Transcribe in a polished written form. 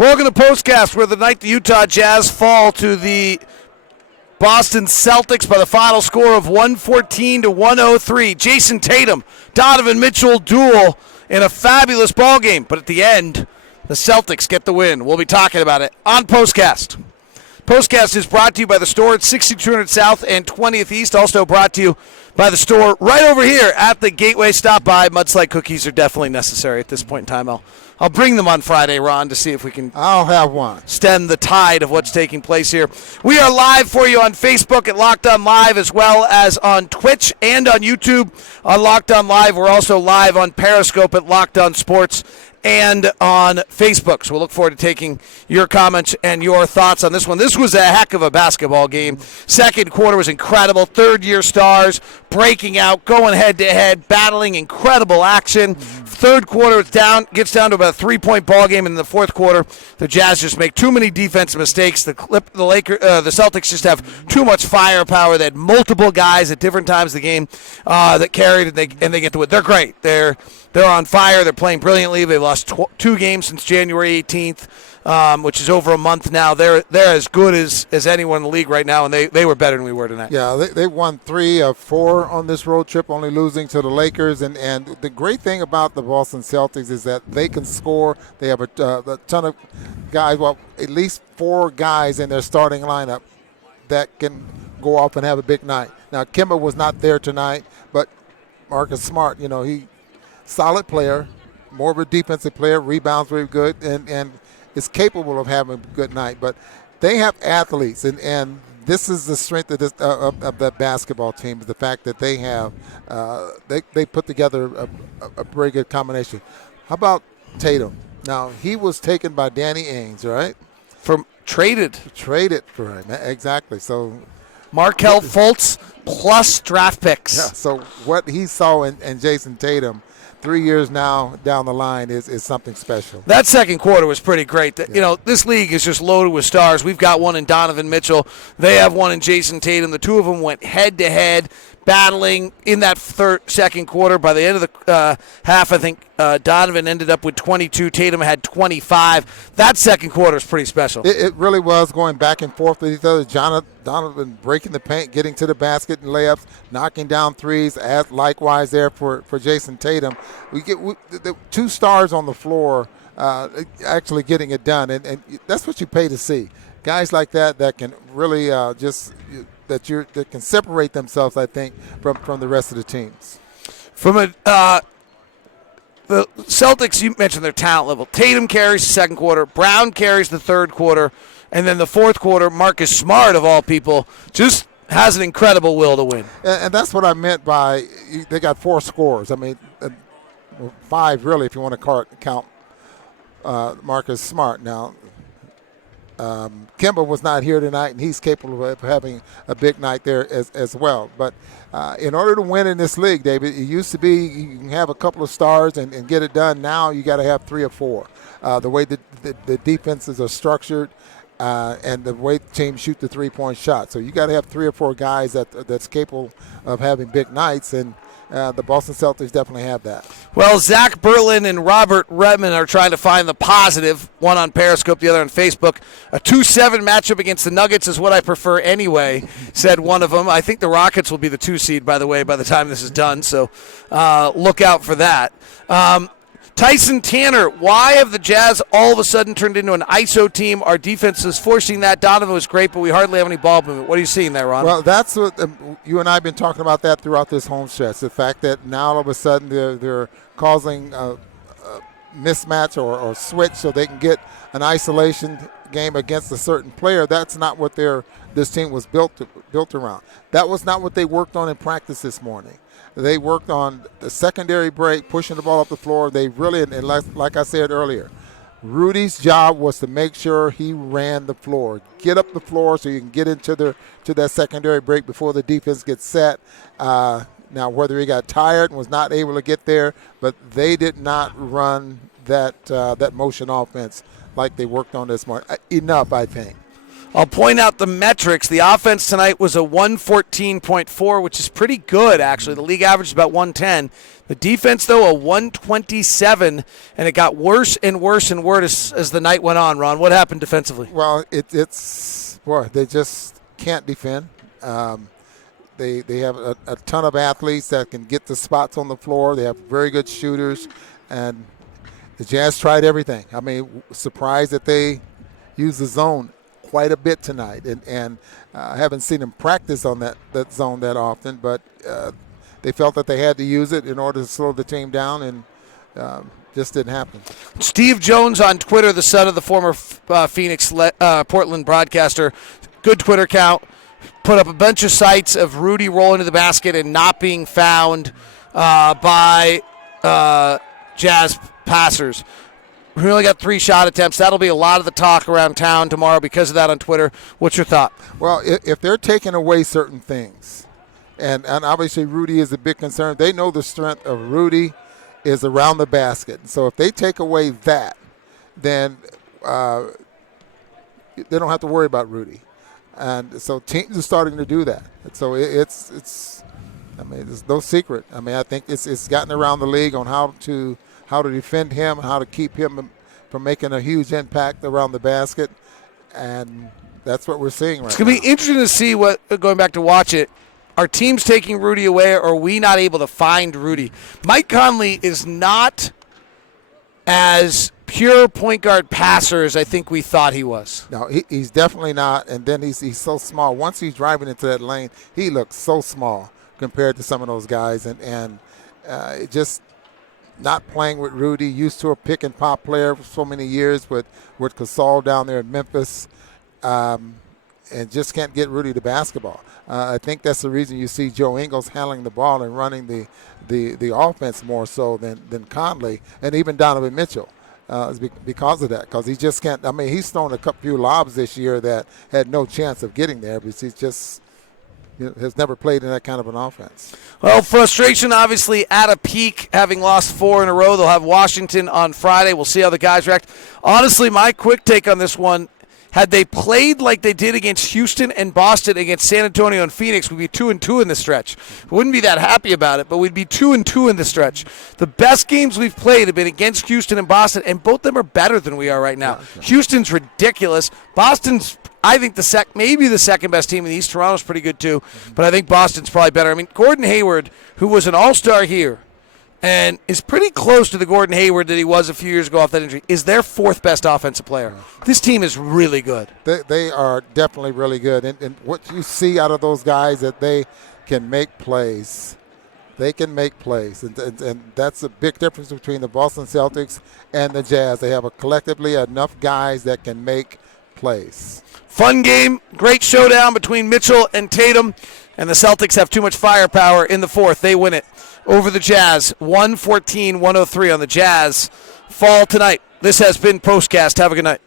Welcome to POSTCAST, where the night the Utah Jazz fall to the Boston Celtics by the final score of 114-103. Jason Tatum, Donovan Mitchell duel in a fabulous ball game. But at the end, the Celtics get the win. We'll be talking about it on POSTCAST. POSTCAST is brought to you by the store at 6200 South and 20th East. Also brought to you by the store right over here at the Gateway. Stop by. Mudslide cookies are definitely necessary at this point in time. I'll bring them on Friday, Ron, to see if we can I'll have one. Stem the tide of what's taking place here. We are live for you on Facebook at Locked On Live, as well as on Twitch and on YouTube on Locked On Live. We're also live on Periscope at Locked On Sports and on Facebook. So we'll look forward to taking your comments and your thoughts on this one. This was a heck of a basketball game. Second quarter was incredible. Third-year stars breaking out, going head-to-head, battling incredible action. Third quarter gets down to about a three-point ball game. In the fourth quarter, the Jazz just make too many defensive mistakes. The Celtics just have too much firepower. They had multiple guys at different times of the game that carried, and they get to it. They're great. They're on fire. They're playing brilliantly. They lost two games since January 18th, which is over a month now. They're as good as anyone in the league right now, and they were better than we were tonight. Yeah, they won 3 of 4 on this road trip, only losing to the Lakers. And the great thing about the Boston Celtics is that they can score. They have a ton of guys, well, at least 4 guys in their starting lineup that can go off and have a big night. Now, Kemba was not there tonight, but Marcus Smart, he solid player, more of a defensive player, rebounds very good, and is capable of having a good night. But they have athletes, and this is the strength of this of the basketball team, is the fact that they have they put together a very good combination. How about Tatum? Now, he was taken by Danny Ainge, right? Traded for him, exactly. So Markelle Fultz plus draft picks. Yeah, so what he saw in Jason Tatum 3 years now down the line is something special. That second quarter was pretty great. Yeah. This league is just loaded with stars. We've got one in Donovan Mitchell. They have one in Jason Tatum. The two of them went head-to-head, battling in that second quarter. By the end of the half, I think Donovan ended up with 22. Tatum had 25. That second quarter is pretty special. It really was, going back and forth with each other. Donovan breaking the paint, getting to the basket and layups, knocking down threes, as likewise there for Jason Tatum. We get the 2 stars on the floor actually getting it done, and that's what you pay to see. Guys like that can really that can separate themselves, I think, from the rest of the teams. The Celtics, you mentioned their talent level. Tatum carries the second quarter. Brown carries the third quarter. And then the fourth quarter, Marcus Smart, of all people, just has an incredible will to win. And that's what I meant by they got 4 scores. I mean, 5 really if you want to count Marcus Smart. Now, Kemba was not here tonight, and he's capable of having a big night there as well. But in order to win in this league, David, it used to be you can have a couple of stars and get it done. Now you got to have 3 or 4. The way the defenses are structured and the way teams shoot the three-point shot. So you got to have 3 or 4 guys that's capable of having big nights, and the Boston Celtics definitely have that. Well, Zach Berlin and Robert Redmond are trying to find the positive, one on Periscope, the other on Facebook. A 2-7 matchup against the Nuggets is what I prefer anyway, said one of them. I think the Rockets will be the 2 seed, by the way, by the time this is done, so look out for that. Tyson Tanner, why have the Jazz all of a sudden turned into an ISO team? Our defense is forcing that. Donovan was great, but we hardly have any ball movement. What are you seeing there, Ron? Well, that's what you and I have been talking about that throughout this home stretch. The fact that now all of a sudden they're causing a mismatch or switch so they can get an isolation game against a certain player. That's not what this team was built around. That was not what they worked on in practice this morning. They worked on the secondary break, pushing the ball up the floor. They really, and like I said earlier, Rudy's job was to make sure he ran the floor, get up the floor so you can get into that secondary break before the defense gets set. Now, whether he got tired and was not able to get there, but they did not run that motion offense like they worked on this morning. Enough, I think. I'll point out the metrics. The offense tonight was a 114.4, which is pretty good, actually. The league average is about 110. The defense, though, a 127, and it got worse and worse and worse as the night went on, Ron. What happened defensively? Well, they just can't defend. They have a ton of athletes that can get the spots on the floor. They have very good shooters, and the Jazz tried everything. I mean, surprised that they used the zone quite a bit tonight, and I haven't seen them practice on that zone that often, but they felt that they had to use it in order to slow the team down, and just didn't happen. Steve Jones on Twitter, the son of the former Phoenix Portland broadcaster, good Twitter account, put up a bunch of sites of Rudy rolling to the basket and not being found by Jazz passers. We only got 3 shot attempts. That'll be a lot of the talk around town tomorrow because of that on Twitter. What's your thought? Well, if they're taking away certain things, and obviously Rudy is a big concern, they know the strength of Rudy is around the basket. So if they take away that, then they don't have to worry about Rudy. And so teams are starting to do that. So it's I mean, there's no secret. I mean, I think it's gotten around the league on how to defend him, how to keep him from making a huge impact around the basket, and that's what we're seeing right now. It's going to be interesting to see going back to watch it, are teams taking Rudy away, or are we not able to find Rudy? Mike Conley is not as pure point guard passer as I think we thought he was. No, he's definitely not, and then he's so small. Once he's driving into that lane, he looks so small compared to some of those guys, and it just not playing with Rudy, used to a pick-and-pop player for so many years with Gasol down there in Memphis, and just can't get Rudy to basketball. I think that's the reason you see Joe Ingles handling the ball and running the offense more so than Conley and even Donovan Mitchell. Because of that, because he just can't. I mean, he's thrown a few lobs this year that had no chance of getting there because he's just has never played in that kind of an offense. Well, frustration obviously at a peak, having lost 4 in a row. They'll have Washington on Friday. We'll see how the guys react. Honestly, my quick take on this one, had they played like they did against Houston and Boston, against San Antonio and Phoenix, we'd be 2-2 in the stretch. We wouldn't be that happy about it, but we'd be 2-2 in the stretch. The best games we've played have been against Houston and Boston, and both of them are better than we are right now. Yeah. Houston's ridiculous. Boston's, I think, maybe the second best team in the East. Toronto's pretty good too, but I think Boston's probably better. I mean, Gordon Hayward, who was an all-star here, and is pretty close to the Gordon Hayward that he was a few years ago off that injury, is their 4th best offensive player. This team is really good. They are definitely really good. And what you see out of those guys, that they can make plays. They can make plays. And that's a big difference between the Boston Celtics and the Jazz. They have collectively enough guys that can make plays. Fun game. Great showdown between Mitchell and Tatum. And the Celtics have too much firepower in the 4th. They win it over the Jazz, 114-103 on the Jazz. Fall tonight. This has been POSTCAST. Have a good night.